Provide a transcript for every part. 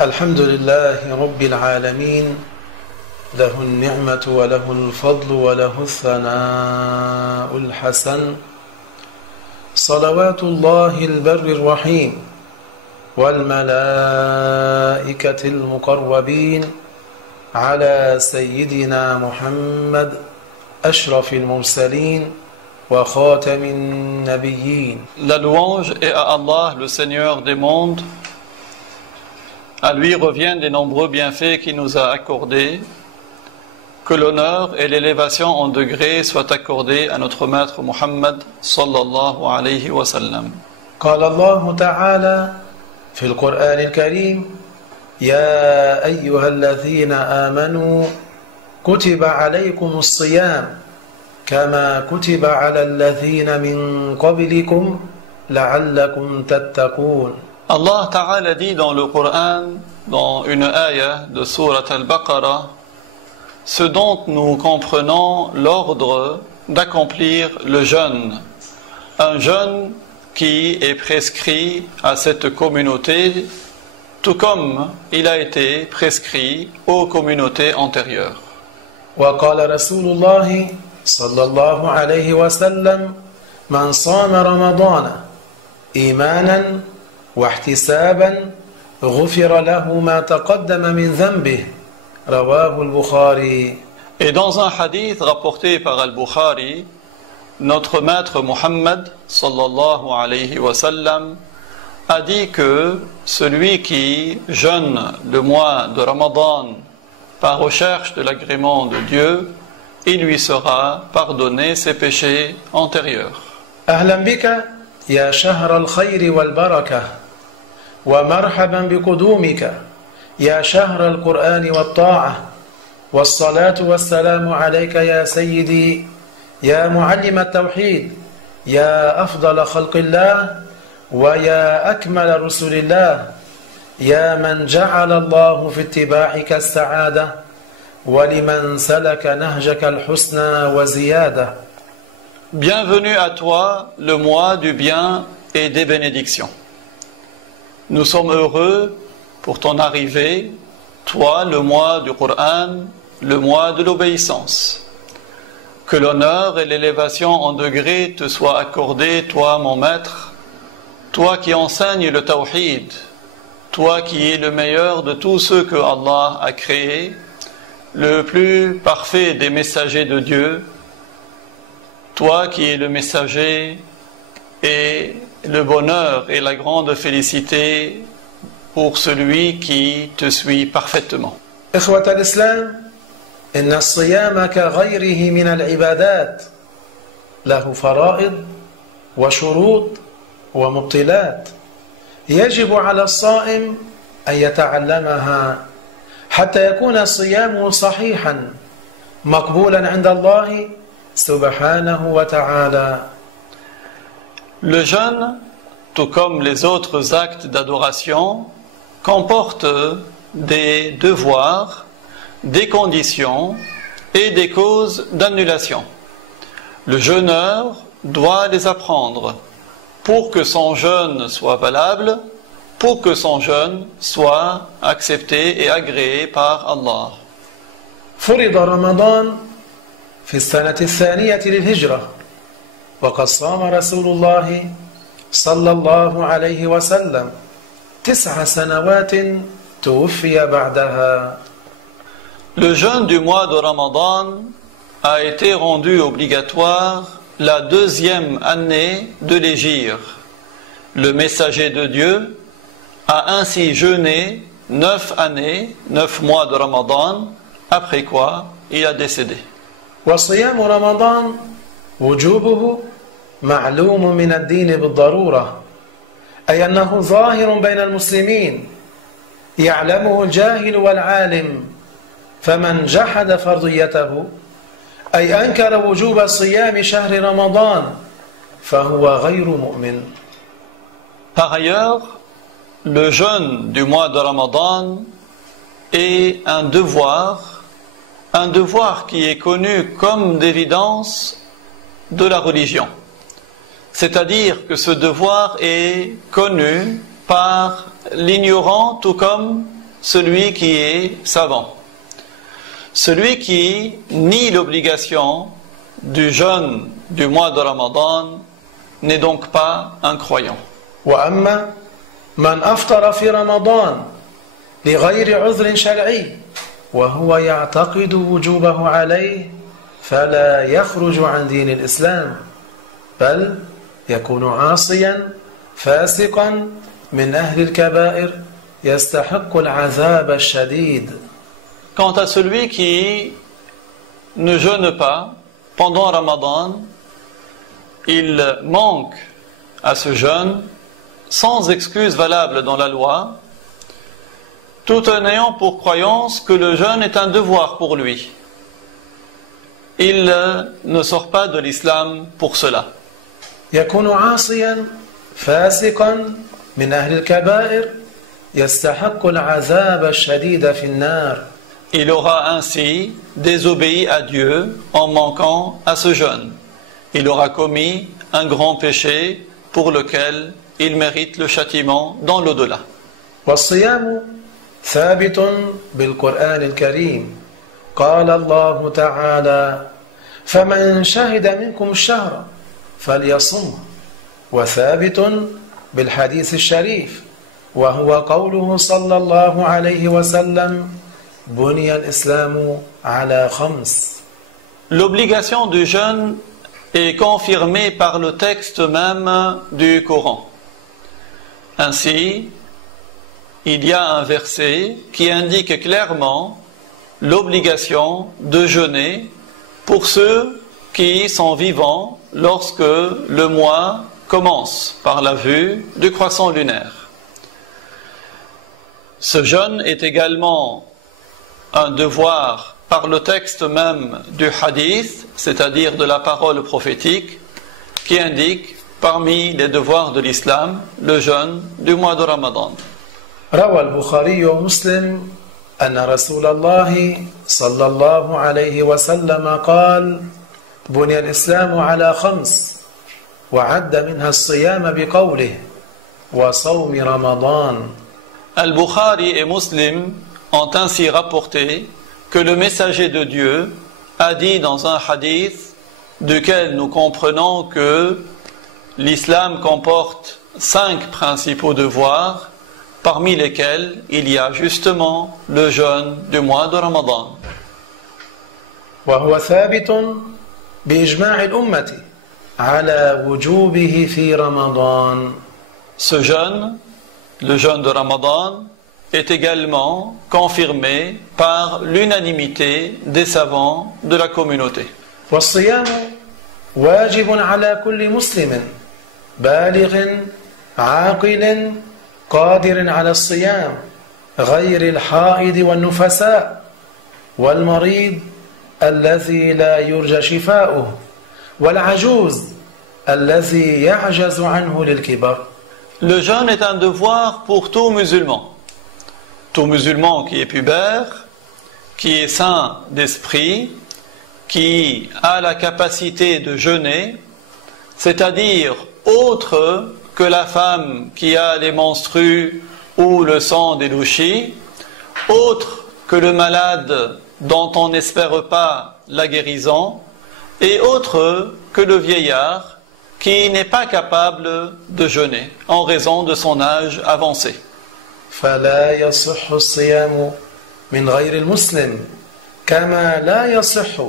الحمد لله رب العالمين له النعمة وله الفضل وله الثناء الحسن صلوات الله البر الرحيم والملائكة المقربين على سيدنا محمد أشرف المرسلين وخاتم النبيين. La louange est à Allah, le Seigneur des mondes. À lui reviennent les nombreux bienfaits qu'il nous a accordés. Que l'honneur et l'élévation en degrés soient accordés à notre maître Muhammad sallallahu alayhi wa sallam. قال الله تعالى في القرآن الكريم يا أيها الذين آمنوا كتب عليكم الصيام كما كتب على الذين من قبلكم لعلكم تتقون. Allah Ta'ala dit dans le Coran, dans une ayah de Surat Al-Baqarah, ce dont nous comprenons l'ordre d'accomplir le jeûne, un jeûne qui est prescrit à cette communauté, tout comme il a été prescrit aux communautés antérieures. وقال رسول الله صلى الله عليه وسلم من صام رمضان إيمانا واحتسابا غفر له ما تقدم من ذنبه رواه البخاري. Et dans un hadith rapporté par Al-Bukhari, notre maître Muhammad sallallahu alayhi wa sallam a dit que celui qui jeûne le mois de Ramadan par recherche de l'agrément de Dieu, il lui sera pardonné ses péchés antérieurs. أهلا بك يا شهر الخير والبركة ومرحبا بقدومك يا شهر القرآن والطاعة والصلاة والسلام عليك يا سيدي يا معلم التوحيد يا أفضل خلق الله ويا أكمل رسل الله يا من جعل الله في اتباعك السعادة ولمن سلك نهجك الحسنى وزيادة. Bienvenue à toi, le mois du bien et des bénédictions. Nous sommes heureux pour ton arrivée, toi, le mois du Coran, le mois de l'obéissance. Que l'honneur et l'élévation en degrés te soient accordés, toi, mon maître, toi qui enseignes le tawhid, toi qui es le meilleur de tous ceux que Allah a créés, le plus parfait des messagers de Dieu, toi qui es le messager et le bonheur et la grande félicité pour celui qui te suit parfaitement. إخوة الإسلام إن الصيام كغيره من العبادات له فرائض وشروط ومبطلات يجب على الصائم أن يتعلمها حتى يكون صيامه صحيحا مقبولا عند الله سبحانه وتعالى. Le jeûne, tout comme les autres actes d'adoration, comporte des devoirs, des conditions et des causes d'annulation. Le jeûneur doit les apprendre pour que son jeûne soit valable, pour que son jeûne soit accepté et agréé par Allah. فرض رمضان في السنة الثانية للهجرة وقد صام رسول الله صلى الله عليه وسلم 9 سنوات توفي بعدها. Le jeûne du mois de Ramadan a été rendu obligatoire la 2e année de l'Hégire. Le messager de Dieu a ainsi jeûné 9 années, 9 mois de Ramadan, après quoi il a décédé. وصيام رمضان وجوبه معلوم من الدين بالضرورة أي أنه ظاهر بين المسلمين يعلمه الجاهل والعالم فمن جحد فرضيته أي أنكر وجوب صيام شهر رمضان فهو غير مؤمن. Par ailleurs, le jeûne du mois de Ramadan est un devoir qui est connu comme d'évidence de la religion. C'est-à-dire que ce devoir est connu par l'ignorant tout comme celui qui est savant. Celui qui nie l'obligation du jeûne du mois de Ramadan n'est donc pas un croyant. وأما من أفطر في رمضان لغير عذر شرعي وهو يعتقد وجوبه عليه فلا يخرج عن دين الإسلام بل يكون عاصيا فاسقا من أهل الكبائر يستحق العذاب الشديد. Quant à celui qui ne jeûne pas pendant Ramadan, il manque à ce jeûne sans excuse valable dans la loi, tout en ayant pour croyance que le jeûne est un devoir pour lui. Il ne sort pas de l'islam pour cela. يكون عاصيا فاسقا من أهل الكبائر يستحق العذاب الشديد في النار. Il aura ainsi désobéi à Dieu en manquant à ce jeûne. Il aura commis un grand péché pour lequel il mérite le châtiment dans l'au-delà. والصيام ثابت بالقرآن الكريم قال الله تعالى فمن شهد منكم الشهر فليصم وثابت بالحديث الشريف وهو قوله صلى الله عليه وسلم بني الإسلام على خمس. L'obligation du jeûne est confirmée par le texte même du Coran. Ainsi, il y a un verset qui indique clairement l'obligation de jeûner pour ceux qui sont vivants lorsque le mois commence par la vue du croissant lunaire. Ce jeûne est également un devoir par le texte même du hadith, c'est-à-dire de la parole prophétique, qui indique parmi les devoirs de l'islam le jeûne du mois de Ramadan. روى البخاري ومسلم أن رسول الله صلى الله عليه وسلم قال بني الإسلام على خمس وعد منها الصيام بقوله وصوم رمضان. Al-Bukhari et Muslim ont ainsi rapporté que le messager de Dieu a dit dans un hadith duquel nous comprenons que l'islam comporte 5 principaux devoirs, parmi lesquels il y a justement le jeûne du mois de Ramadan. وهو ثابت بإجماع الأمة على وجوبه في رمضان. Ce jeûne, le jeûne de Ramadan, est également confirmé par l'unanimité des savants de la communauté. والصيام واجب على كل مسلم بالغ عاقل قادر على الصيام غير الحائض والنفساء والمريض الذي لا يرجى شفاؤه والعجوز الذي يعجز عنه للكبر. Le jeûne est un devoir pour tout musulman. Tout musulman qui est pubère, qui est sain d'esprit, qui a la capacité de jeûner, c'est-à-dire autre que la femme qui a les menstrues ou le sang des louchis, autre que le malade dont on n'espère pas la guérison, et autre que le vieillard qui n'est pas capable de jeûner en raison de son âge avancé. فلا يصح الصيام من غير المسلم كما لا يصح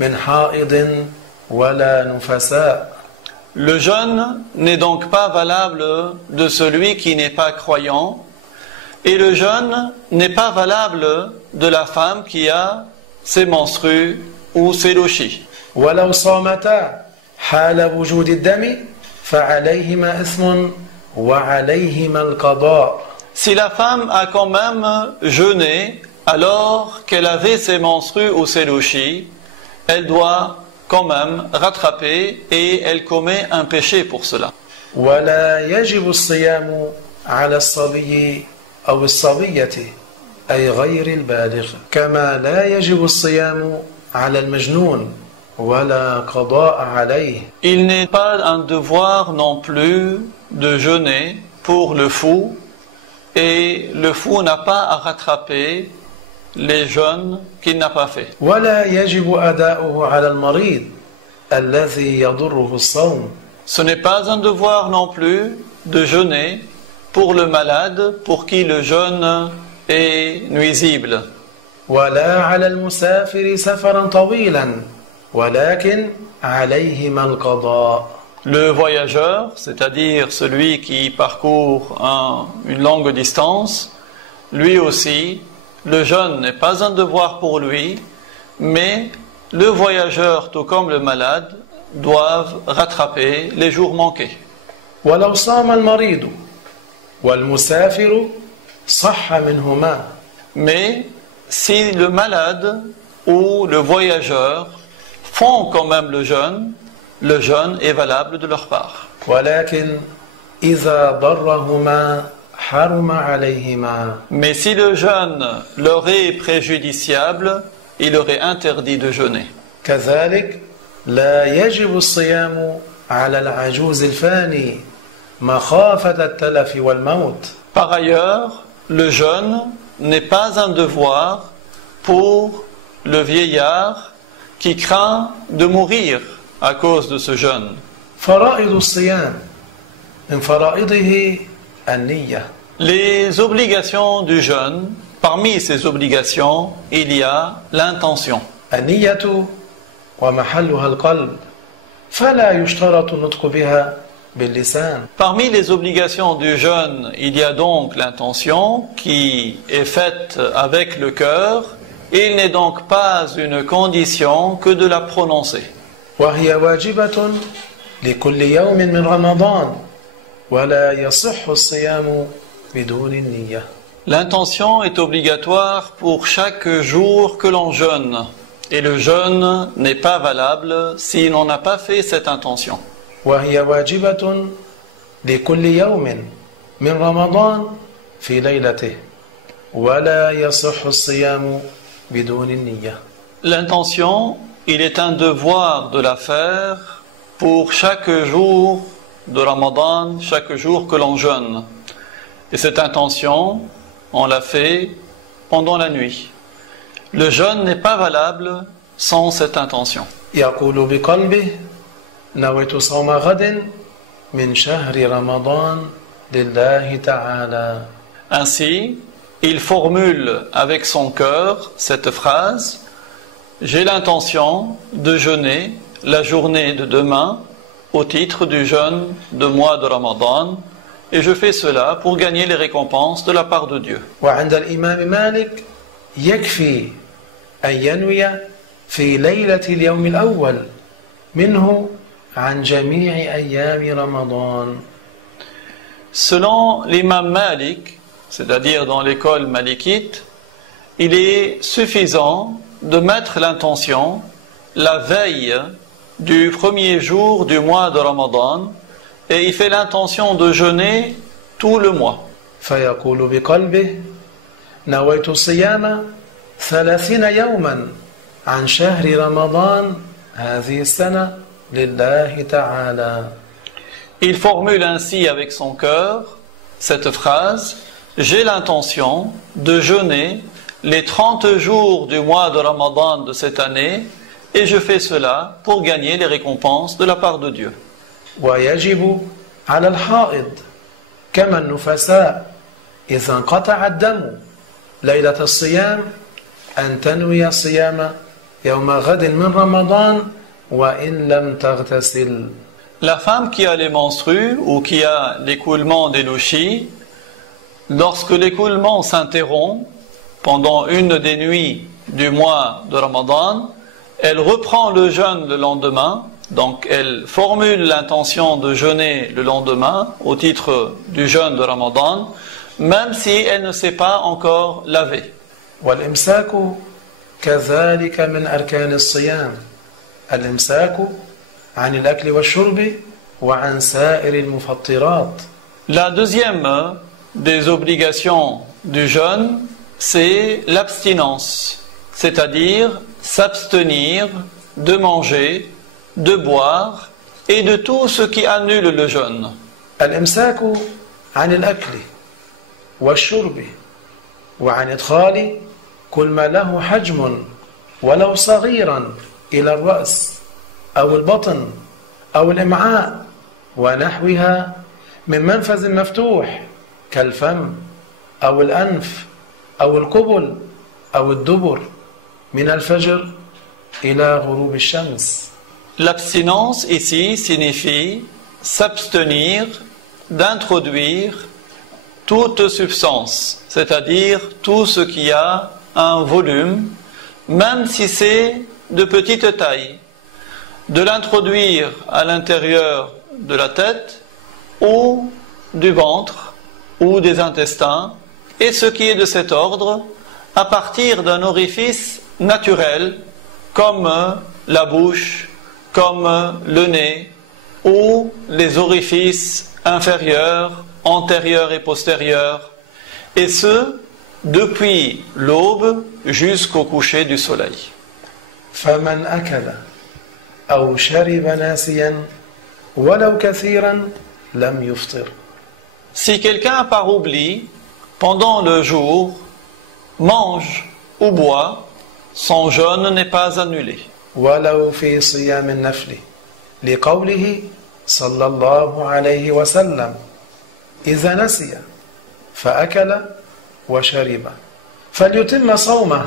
من حائض ولا نفساء. Le jeûne n'est donc pas valable de celui qui n'est pas croyant, et le jeûne n'est pas valable de la femme qui a ses menstrues ou ses louchis. ولو صامتا حال وجود الدم فعليهما إثم وعليهما القضاء. Si la femme a quand même jeûné alors qu'elle avait ses menstrues ou ses louchis, elle doit quand même rattraper et elle commet un péché pour cela. ولا يجب الصيام على الصبي أو الصبية أي غير البالغ كما لا يجب الصيام على المجنون ولا قضاء عليه. Il n'est pas un devoir non plus de jeûner pour le fou et le fou n'a pas à rattraper les jeûnes qu'il n'a pas fait. ولا يجب أداؤه على المريض الذي يضره الصوم. Ce n'est pas un devoir non plus de jeûner pour le malade pour qui le jeûne est nuisible. ولا على المسافر سفرا طويلا ولكن عليهما القضاء. Le voyageur, c'est-à-dire celui qui parcourt une longue distance, lui aussi, le jeûne n'est pas un devoir pour lui, mais le voyageur, tout comme le malade, doivent rattraper les jours manqués. ولو صام المريض والمسافر صح منهما. Mais si le malade ou le voyageur font quand même le jeûne est valable de leur part. ولكن إذا ضرهما حرم عليهما. Mais si le jeûne leur est préjudiciable, il leur est interdit de jeûner. كذلك لا يجب الصيام على العجوز الفاني مخافة التلف والموت. Par ailleurs, le jeûne n'est pas un devoir pour le vieillard qui craint de mourir à cause de ce jeûne. فرائض الصيام من فرائضه النية. Les obligations du jeûne, parmi ces obligations, il y a l'intention. النية ومحلها القلب فلا يشترط النطق بها باللسان. Parmi les obligations du jeûne, il y a donc l'intention qui est faite avec le cœur. Il n'est donc pas une condition que de la prononcer. وهي واجبة لكل يوم من رمضان ولا يصح الصيام بدون النية. L'intention est obligatoire pour chaque jour que l'on jeûne. Et le jeûne n'est pas valable si l'on n'a pas fait cette intention. وهي واجبة لكل يوم من رمضان في ليلته ولا يصح الصيام بدون النية. L'intention, il est un devoir de la faire pour chaque jour de Ramadan, chaque jour que l'on jeûne. Et cette intention, on l'a fait pendant la nuit. Le jeûne n'est pas valable sans cette intention. يقول بقلبه نويت صوم غد من شهر رمضان لله تعالى. Ainsi, il formule avec son cœur cette phrase: j'ai l'intention de jeûner la journée de demain au titre du jeûne de mois de Ramadan, et je fais cela pour gagner les récompenses de la part de Dieu. وعند الإمام مالك يكفي أن ينوي في ليلة اليوم الأول منه عن جميع أيام رمضان. Selon l'imam Malik, c'est-à-dire dans l'école malikite, il est suffisant de mettre l'intention la veille du premier jour du mois de Ramadan, et il fait l'intention de jeûner tout le mois. فيقول بقلبه نويت الصيام 30 يوما عن شهر رمضان هذه السنة لله تعالى. Il formule ainsi avec son cœur cette phrase: j'ai l'intention de jeûner les 30 jours du mois de Ramadan de cette année, et je fais cela pour gagner les récompenses de la part de Dieu. ويجب على الحائض كما النفساء إذا انقطع الدم ليلة الصيام أن تنوي صيام يوم غد من رمضان وإن لم تغتسل. La femme qui a les menstrues ou qui a l'écoulement des louchis, lorsque l'écoulement s'interrompt pendant une des nuits du mois de Ramadan, elle reprend le jeûne le lendemain, donc elle formule l'intention de jeûner le lendemain au titre du jeûne de Ramadan, même si elle ne s'est pas encore lavée. والإمساك كذلك من أركان الصيام الإمساك عن الأكل والشرب وعن سائر المفطرات. La deuxième des obligations du jeûne, c'est l'abstinence, c'est-à-dire s'abstenir de manger, de boire et de tout ce qui annule le jeûne. الإمساك عن الأكل والشرب وعن إدخال كل ما له حجم ولو صغيرا إلى الرأس أو البطن أو الإمعاء ونحوها من منفذ مفتوح كالفم أو الأنف أو القبل أو الدبر من الفجر إلى غروب الشمس. L'abstinence ici signifie s'abstenir d'introduire toute substance, c'est-à-dire tout ce qui a un volume, même si c'est de petite taille, de l'introduire à l'intérieur de la tête ou du ventre ou des intestins, et ce qui est de cet ordre à partir d'un orifice naturel comme la bouche, comme le nez ou les orifices inférieurs, antérieurs et postérieurs, et ce depuis l'aube jusqu'au coucher du soleil. فمن أكل أو شرب ناسيا ولو كثيرا لم يفطر. Si quelqu'un par oubli, pendant le jour, mange ou boit, son jeûne n'est pas annulé. ولو في صيام النفل لقوله صلى الله عليه وسلم إذا نسي فأكل وشرب فليتم صومه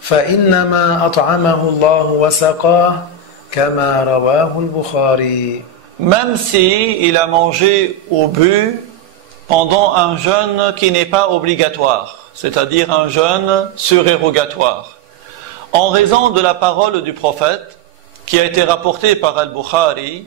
فإنما أطعمه الله وسقاه كما رواه البخاري. Même si il a mangé ou bu pendant un jeûne qui n'est pas obligatoire, c'est-à-dire un jeûne surérogatoire, en raison de la parole du prophète qui a été rapportée par Al-Bukhari,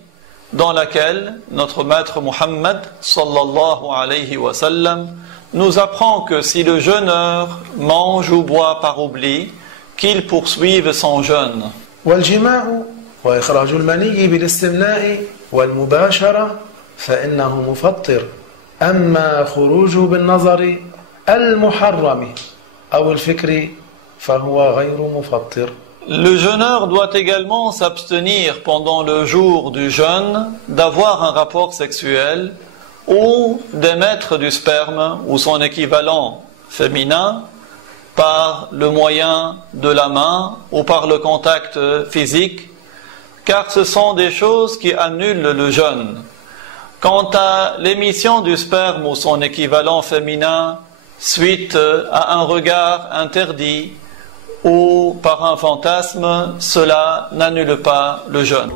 dans laquelle notre maître Muhammad sallallahu alayhi wa sallam nous apprend que si le jeûneur mange ou boit par oubli, qu'il poursuive son jeûne. والجماع وإخراج المني بالاستمناء والمباشرة فإنه مفطر. أما خروجه بالنظر المحرم أو الفكر فهو غير مفطر. Le jeûneur doit également s'abstenir pendant le jour du jeûne d'avoir un rapport sexuel ou d'émettre du sperme ou son équivalent féminin par le moyen de la main ou par le contact physique, car ce sont des choses qui annulent le jeûne. Quant à l'émission du sperme ou son équivalent féminin suite à un regard interdit ou par un fantasme, cela n'annule pas le jeûne.